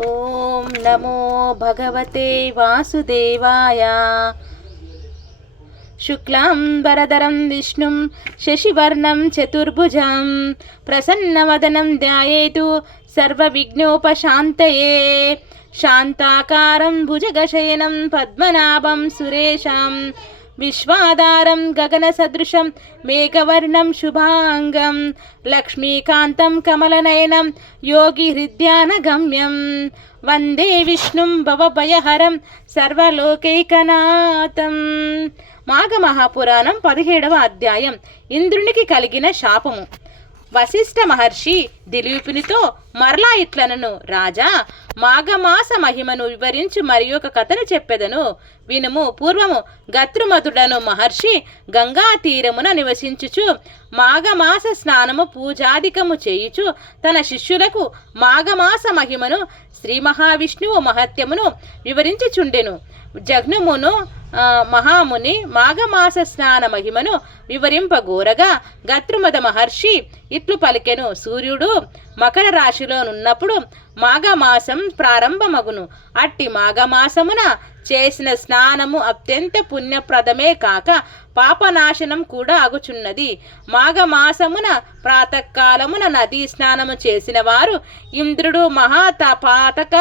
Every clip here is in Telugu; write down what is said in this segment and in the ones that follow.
ఓం నమో భగవతే వాసుదేవాయ. శుక్లాంబరధరం విష్ణుం శశివర్ణం చతుర్భుజం ప్రసన్నవదనం ధ్యాయేతు సర్వవిఘ్నోపశాంతయే. శాంతాకారం భుజగశయనం పద్మనాభం సురేశం విశ్వాధారం గగనసదృశం మేఘవర్ణం శుభాంగం లక్ష్మీకాంతం కమలనయనం యోగిహృద్యానగమ్యం వందే విష్ణుం భవభయహరం సర్వలోకైకనాథం. మాఘమహాపురాణం 17వ అధ్యాయం. ఇంద్రునికి కలిగిన శాపము. వశిష్ఠ మహర్షి దిలీపునితో మరలా ఇట్లనను, రాజా, మాఘమాస మహిమను వివరించి మరి ఒక కథను చెప్పెదను, వినుము. పూర్వము గత్రుమతుడను మహర్షి గంగా తీరమున నివసించుచు మాఘమాస స్నానము పూజాధికము చేయుచు తన శిష్యులకు మాఘమాస మహిమను శ్రీ మహావిష్ణువు మహత్యమును వివరించుచుండెను. జగ్నుమును మహాముని మాఘమాస స్నాన మహిమను వివరింపగోరగా గత్రుమద మహర్షి ఇట్లు పలికెను, సూర్యుడు మకర రాశిలోనున్నప్పుడు మాఘమాసం ప్రారంభమగును. అట్టి మాఘమాసమున చేసిన స్నానము అత్యంత పుణ్యప్రదమే కాక పాపనాశనం కూడా అగుచున్నది. మాఘమాసమున ప్రాతకాలమున నదీ స్నానము చేసిన వారు ఇంద్రుడు మహాపాతక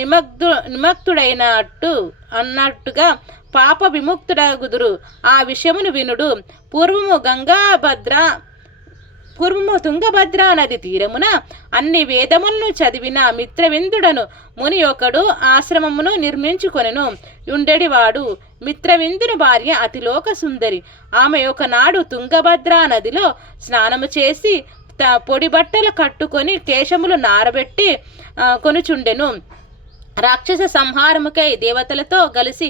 నిమగ్తుడైనట్టు అన్నట్టుగా పాప విముక్తుడగుదురు. ఆ విషయమును వినుడు. పూర్వము తుంగభద్రా నది తీరమున అన్ని వేదములను చదివిన మిత్రవిందుడను ముని ఒకడు ఆశ్రమమును నిర్మించుకొనెను. ఉండెడివాడు. మిత్రవిందుని భార్య అతిలోక సుందరి. ఆమె ఒకనాడు తుంగభద్రా నదిలో స్నానము చేసి పొడి బట్టలు కట్టుకొని కేశములు నారబెట్టి కొనుచుండెను. రాక్షస సంహారముకై దేవతలతో కలిసి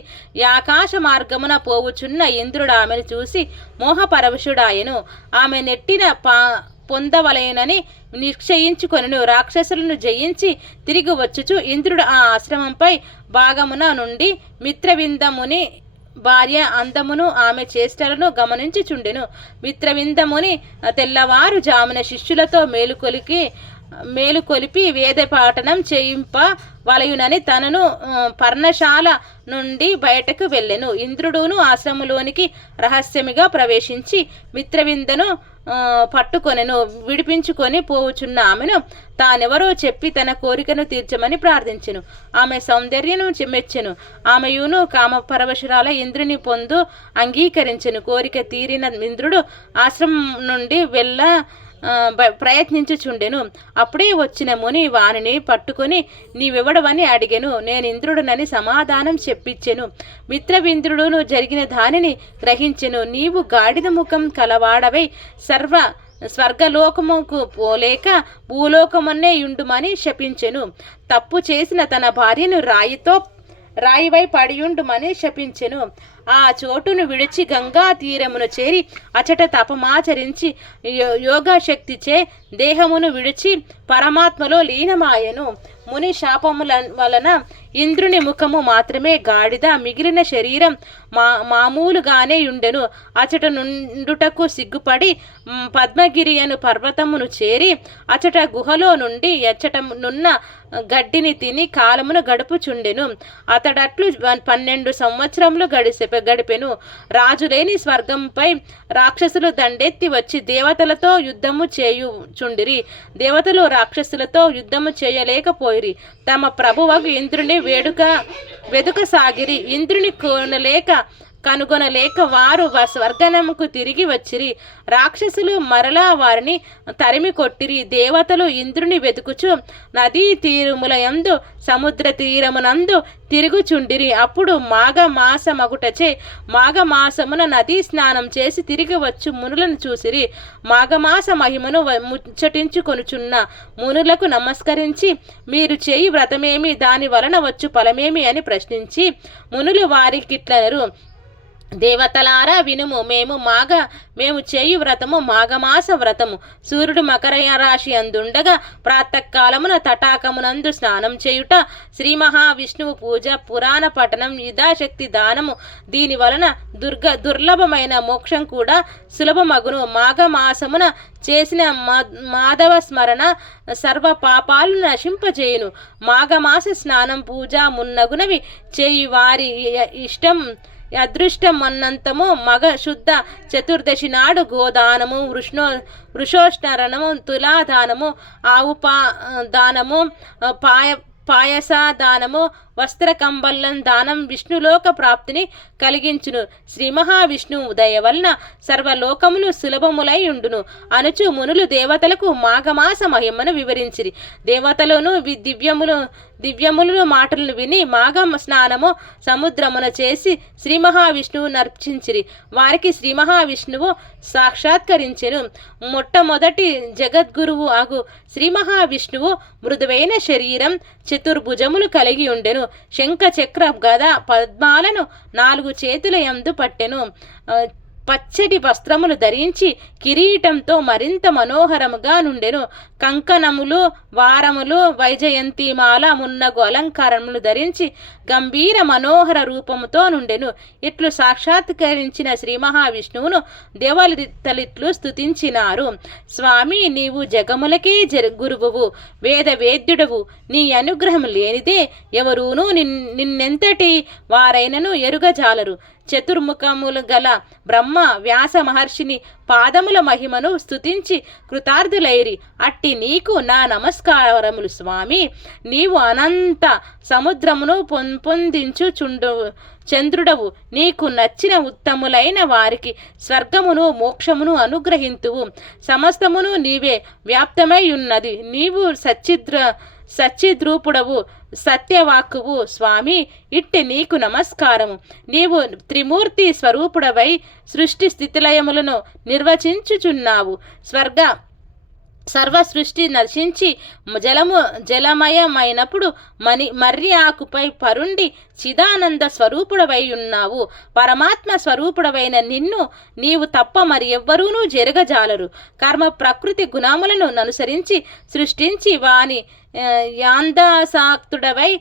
ఆకాశ మార్గమున పోవుచున్న ఇంద్రుడు ఆమెను చూసి మోహపరవశుడాయను. ఆమె నెట్టిన పొందవలేనని నిశ్చయించుకొనెను. రాక్షసులను జయించి తిరిగి వచ్చుచు ఇంద్రుడు ఆ ఆశ్రమంపై భాగమున నుండి మిత్రవిందముని భార్య అందమును ఆమె చేష్టలను గమనించుచుండెను. మిత్రవిందముని తెల్లవారు జామున శిష్యులతో మేలుకొలిపి వేద పాఠనం చేయింప వలయునని తనను పర్ణశాల నుండి బయటకు వెళ్ళెను. ఇంద్రుడును ఆశ్రమంలోనికి రహస్యముగా ప్రవేశించి మిత్రవిందను పట్టుకొనెను. విడిపించుకొని పోవుచున్న ఆమెను తానెవరో చెప్పి తన కోరికను తీర్చమని ప్రార్థించెను. ఆమె సౌందర్యను మెచ్చెను. ఆమెయును కామపరవశురాల ఇంద్రుని పొందు అంగీకరించెను. కోరిక తీరిన ఇంద్రుడు ఆశ్రమం నుండి ప్రయత్నించుచుండెను. అప్పుడే వచ్చిన ముని వానిని పట్టుకొని నీవెవడవని అడిగెను. నేను ఇంద్రుడునని సమాధానం చెప్పించెను. మిత్రవింద్రుడును జరిగిన దానిని గ్రహించెను. నీవు గాడిద ముఖం కలవాడవై స్వర్గలోకముకు పోలేక భూలోకమున్నే యుండుమని శపించెను. తప్పు చేసిన తన భార్యను రాయివై పడియుండుమని శపించెను. ఆ చోటును విడిచి గంగా తీరమును చేరి అచట తపమాచరించి యోగశక్తిచే దేహమును విడిచి పరమాత్మలో లీనమాయెను. ముని శాపముల వలన ఇంద్రుని ముఖము మాత్రమే గాడిద, మిగిలిన శరీరం మామూలుగానే ఉండెను. అచట నుండుటకు సిగ్గుపడి పద్మగిరి అను పర్వతమును చేరి అచట గుహలో నుండి ఎచ్చటనున్న గడ్డిని తిని కాలమును గడుపుచుండెను. అతడట్లు 12 సంవత్సరములు గడిపెను. రాజులేని స్వర్గంపై రాక్షసులు దండెత్తి వచ్చి దేవతలతో యుద్ధము చేయుచుండిరి. దేవతలు రాక్షసులతో యుద్ధము చేయలేకపోయిరి. తమ ప్రభువకు ఇంద్రుని వెదుకసాగిరి. ఇంద్రుని కనుగొనలేక వారు స్వర్గనముకు తిరిగి వచ్చిరి. రాక్షసులు మరలా వారిని తరిమి కొట్టిరి. దేవతలు ఇంద్రుని వెతుకుచు నదీ తీరములయందు సముద్ర తీరమునందు తిరుగుచుండిరి. అప్పుడు మాఘమాసమగుటచే మాఘమాసమున నదీ స్నానం చేసి తిరిగి వచ్చు మునులను చూసిరి. మాఘమాస మహిమను ముచ్చటించుకొనుచున్న మునులకు నమస్కరించి మీరు చేయి వ్రతమేమి, దాని వలన వచ్చు ఫలమేమి అని ప్రశ్నించి మునులు వారికిట్లనరు, దేవతలారా వినుము, మేము చేయు వ్రతము మాఘమాస వ్రతము. సూర్యుడు మకర రాశి అందుండగా ప్రాతకాలమున తటాకమునందు స్నానం చేయుట, శ్రీ మహావిష్ణువు పూజ, పురాణ పఠనం, యథాశక్తి దానము, దీని వలన దుర్లభమైన మోక్షం కూడా సులభమగును. మాఘమాసమున చేసిన మాధవ స్మరణ సర్వ పాపాలను నశింపజేయును. మాఘమాస స్నానం, పూజ మున్నగునవి చేయి వారి అదృష్టం అన్నంతము. మగ శుద్ధ చతుర్దశి నాడు గోదానము, వృషోష్ణరణము, తులాదానము, ఆవు దానము, పాయస దానము, వస్త్ర కంబళ్ళం దానం విష్ణులోక ప్రాప్తిని కలిగించును. శ్రీ మహావిష్ణువు దయ వలన సర్వలోకములు సులభములై ఉండును అనుచు మునులు దేవతలకు మాఘమాస మహిమను వివరించిరి. దేవతలను దివ్యములు మాటలను విని మాఘ స్నానము సముద్రమున చేసి శ్రీ మహావిష్ణువు నర్చించిరి. వారికి శ్రీ మహావిష్ణువు సాక్షాత్కరించెను. మొట్టమొదటి జగద్గురువు అగు శ్రీ మహావిష్ణువు మృదువైన శరీరం, చతుర్భుజములు కలిగి ఉండెను. శంఖ చక్ర గద పద్మాలను 4 చేతుల యందు పట్టెను. పచ్చటి వస్త్రములు ధరించి కిరీటంతో మరింత మనోహరముగా నుండెను. కంకణములు, వారములు, వైజయంతిమాల మున్నగు అలంకారములు ధరించి గంభీర మనోహర రూపముతో నుండెను. ఇట్లు సాక్షాత్కరించిన శ్రీ మహావిష్ణువును దేవతలిట్లు స్తుతించినారు. స్వామి, నీవు జగములకే గురువువు, వేద వేద్యుడవు. నీ అనుగ్రహం లేనిదే ఎవరూనూ నిన్నెంతటి వారైనను ఎరుగజాలరు. చతుర్ముఖములు గల బ్రహ్మ వ్యాస మహర్షిని పాదముల మహిమను స్తుతించి కృతార్థులైరి. అట్టి నీకు నా నమస్కారములు స్వామి. నీవు అనంత సముద్రమును పొందించు చంద్రుడవు. నీకు నచ్చిన ఉత్తములైన వారికి స్వర్గమును మోక్షమును అనుగ్రహింతువు. సమస్తమును నీవే వ్యాప్తమై ఉన్నది. నీవు సచ్చిద్రూపుడవు, సత్యవాక్కువు. స్వామి, ఇట్టి నీకు నమస్కారము. నీవు త్రిమూర్తి స్వరూపుడవై సృష్టి స్థితిలయములను నిర్వచించుచున్నావు. సర్వ సృష్టి నశించి జలమయమైనప్పుడు మర్రి ఆకుపై పరుండి చిదానంద స్వరూపుడవై ఉన్నావు. పరమాత్మ స్వరూపుడవైన నిన్ను నీవు తప్ప మరి ఎవ్వరూనూ జరగజాలరు. కర్మ ప్రకృతి గుణములను అనుసరించి సృష్టించి వాని యాందాసాక్తుడవై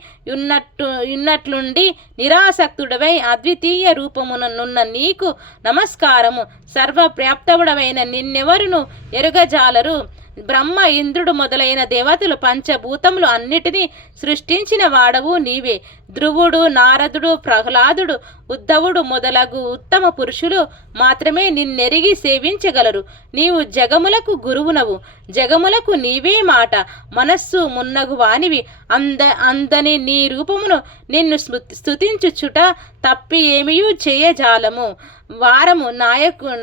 ఉన్నట్లుండి నిరాసక్తుడవై అద్వితీయ రూపమునున్న నీకు నమస్కారము. సర్వప్రాప్తవుడవైన నిన్నెవరును ఎరుగజాలరు. బ్రహ్మ, ఇంద్రుడు మొదలైన దేవతలు పంచభూతములు అన్నిటినీ సృష్టించిన వాడవు నీవే. ధ్రువుడు, నారదుడు, ప్రహ్లాదుడు, ఉద్ధవుడు మొదలగు ఉత్తమ పురుషులు మాత్రమే నిన్నెరిగి సేవించగలరు. నీవు జగములకు గురువునవు. జగములకు నీవే మాట మనస్సు మున్నగు వానివి. అందని నీ రూపమును నిన్ను స్తుతించుచుట తప్పి ఏమియూ చేయజాలము. వారము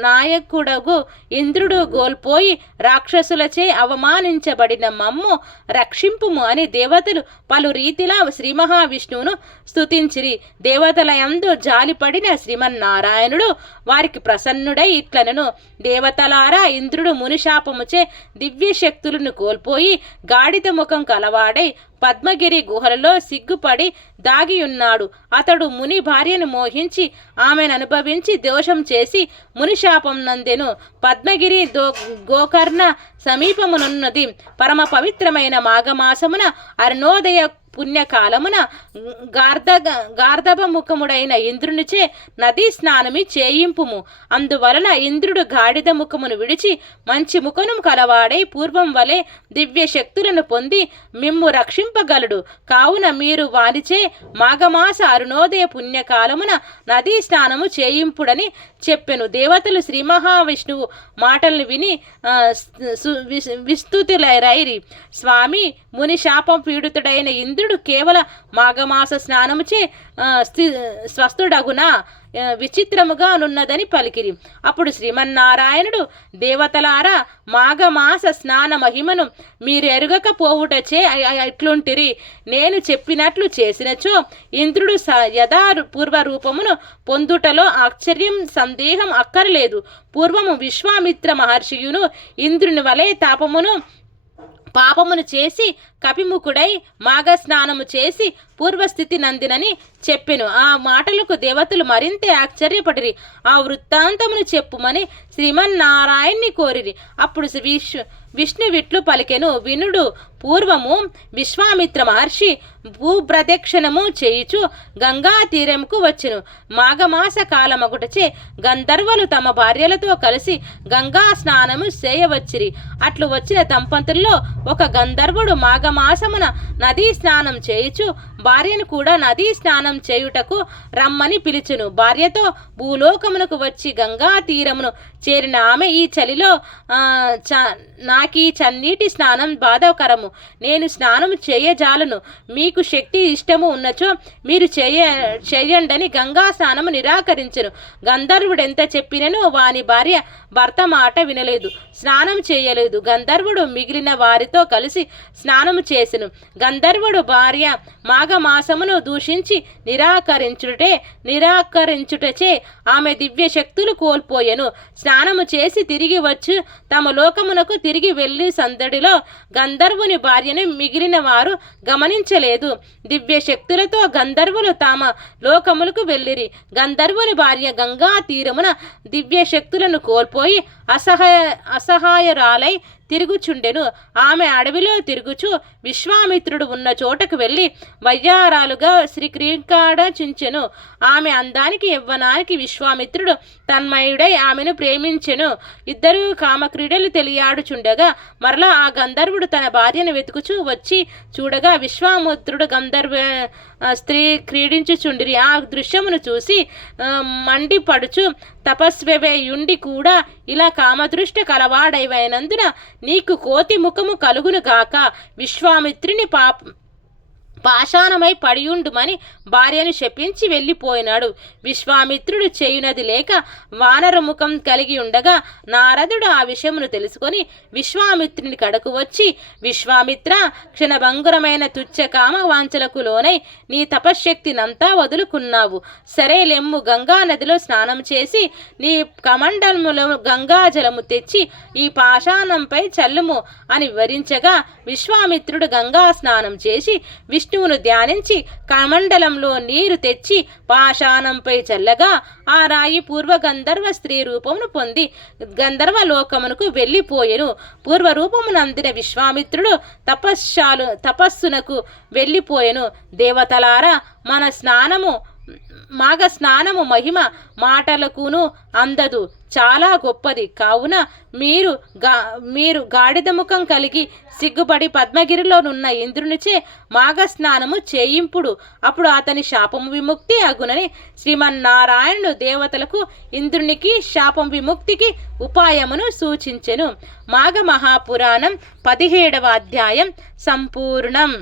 నాయకుడగు ఇంద్రుడు గోల్పోయి రాక్షసులచే అవమానించబడిన మమ్ము రక్షింపుము అని దేవతలు పలు రీతిలా శ్రీ మహావిష్ణువును స్తుతించిరి. దేవతల యందు జాలిపడిన శ్రీమన్నారాయణుడు వారికి ప్రసన్నుడై ఇట్లనను: దేవతలారా, ఇంద్రుడు మునిశాపముచే దివ్య శక్తులను కోల్పోయి గాడిద ముఖం కలవాడై పద్మగిరి గుహలలో సిగ్గుపడి దాగియున్నాడు. అతడు ముని భార్యను మోహించి ఆమెను అనుభవించి దోషం చేసి మునిశాపం నందెను. పద్మగిరి గోకర్ణ సమీపమునున్నది. పరమ పవిత్రమైన మాఘమాసమున అరుణోదయ పుణ్యకాలమున గార్ధబముఖముడైన ఇంద్రునిచే నదీ స్నానమి చేయింపుము. అందువలన ఇంద్రుడు గాడిద ముఖమును విడిచి మంచి ముఖము కలవాడై పూర్వం వలె దివ్య శక్తులను పొంది మిమ్ము రక్షింపగలడు. కావున మీరు వారిచే మాఘమాస అరుణోదయ పుణ్యకాలమున నదీ స్నానము చేయింపుడని చెప్పెను. దేవతలు శ్రీ మహావిష్ణువు మాటలను విని విస్తుతులైరి. స్వామి, ముని శాపం పీడితుడైన ఇంద్రుడు కేవల మాఘమాస స్నానముచే స్వస్థుడగునా? విచిత్రముగా నున్నదని పలికిరి. అప్పుడు శ్రీమన్నారాయణుడు, దేవతలారా, మాఘమాస స్నాన మహిమను మీరు ఎరుగకపోవుటచే ఇట్లుంటిరి. నేను చెప్పినట్లు చేసినచో ఇంద్రుడు యథా పూర్వరూపమును పొందుటలో ఆశ్చర్యం సందేహం అక్కర్లేదు. పూర్వము విశ్వామిత్ర మహర్షియును ఇంద్రుని వలె తాపమును పాపమును చేసి కపిముఖుడై మాఘస్నానము చేసి పూర్వస్థితి నందినని చెప్పెను. ఆ మాటలకు దేవతలు మరింత ఆశ్చర్యపడిరి. ఆ వృత్తాంతమును చెప్పుమని శ్రీమన్నారాయణ్ణి కోరిరి. అప్పుడు విష్ణువిట్లు పలికెను. వినుడు. పూర్వము విశ్వామిత్ర మహర్షి భూప్రదక్షిణము చేయుచు గంగా తీరంకు వచ్చెను. మాఘమాస కాలమగుటచే గంధర్వులు తమ భార్యలతో కలిసి గంగా స్నానము చేయవచ్చిరి. అట్లు వచ్చిన దంపతుల్లో ఒక గంధర్వుడు మాఘమాసమున నదీ స్నానం చేయుచు భార్యను కూడా నదీ స్నానం చేయుటకు రమ్మని పిలిచెను. భార్యతో భూలోకమునకు వచ్చి గంగా తీరమును చేరిన ఆమె, ఈ చలిలో నాకీ చన్నీటి స్నానం బాధాకరము, నేను స్నానము చేయజాలను, మీకు శక్తి ఇష్టము ఉన్నచో మీరు చేయండని గంగా స్నానము నిరాకరించెను. గంధర్వుడెంత చెప్పినను వాని భార్య భర్త మాట వినలేదు, స్నానం చేయలేదు. గంధర్వుడు మిగిలిన వారితో కలిసి స్నానము చేసెను. గంధర్వుడు భార్య మాఘమాసమును దూషించి నిరాకరించుటచే ఆమె దివ్య శక్తులు కోల్పోయెను. స్నానము చేసి తిరిగి వచ్చి తమ లోకమునకు తిరిగి వెళ్ళి సందడిలో గంధర్వుని భార్యను మిగిలిన వారు గమనించలేదు. దివ్య శక్తులతో గంధర్వులు తమ లోకములకు వెళ్ళిరి. గంధర్వుని భార్య గంగా తీరమున దివ్య శక్తులను కోల్పోయి అసహాయరాలై తిరుగుచుండెను. ఆమె అడవిలో తిరుగుచు విశ్వామిత్రుడు ఉన్న చోటకు వెళ్ళి వయ్యారాలుగా చించెను. ఆమె అందానికి యవ్వనానికి విశ్వామిత్రుడు తన్మయుడై ఆమెను ప్రేమించెను. ఇద్దరు కామక్రీడలు తెలియాడుచుండగా మరలా ఆ గంధర్వుడు తన భార్యను వెతుకుచూ వచ్చి చూడగా విశ్వామిత్రుడు గంధర్వ స్త్రీ క్రీడించుచుండిరి. ఆ దృశ్యమును చూసి మండిపడుచు, తపస్వయుండి కూడా ఇలా కామదృష్టి కలవాడైనందున నీకు కోతి ముఖము కలుగును గాక, విశ్వామిత్రుని పాషాణమై పడియుండుమని భార్యను శపించి వెళ్ళిపోయినాడు. విశ్వామిత్రుడు చేయునది లేక వానర ముఖం కలిగి ఉండగా నారదుడు ఆ విషయమును తెలుసుకొని విశ్వామిత్రుని కడకు వచ్చి, విశ్వామిత్ర, క్షణభంగురమైన తుచ్చకామ వాంఛలకు లోనై నీ తపశ్శక్తినంతా వదులుకున్నావు. సరే లెమ్ము, గంగా నదిలో స్నానం చేసి నీ కమండలములో గంగా జలము తెచ్చి ఈ పాషాణంపై చల్లుము అని వివరించగా విశ్వామిత్రుడు గంగా స్నానం చేసి విష్ణువును ధ్యానించి కమండలంలో నీరు తెచ్చి పాషాణంపై చల్లగా ఆ రాయి పూర్వ గంధర్వ స్త్రీ రూపమును పొంది గంధర్వ లోకమునకు వెళ్ళిపోయెను. పూర్వరూపమునందిన విశ్వామిత్రుడు తపస్సునకు వెళ్ళిపోయెను. దేవతలారా, మాఘ స్నానము మహిమ మాటలకును అందదు, చాలా గొప్పది. కావున మీరు గాడిద ముఖం కలిగి సిగ్గుపడి పద్మగిరిలోనున్న ఇంద్రునిచే మాఘ స్నానము చేయింపుడు, అప్పుడు అతని శాపము విముక్తి అగునని శ్రీమన్నారాయణుడు దేవతలకు ఇంద్రునికి శాపం విముక్తికి ఉపాయమును సూచించెను. మాఘ మహాపురాణం 17వ అధ్యాయం సంపూర్ణం.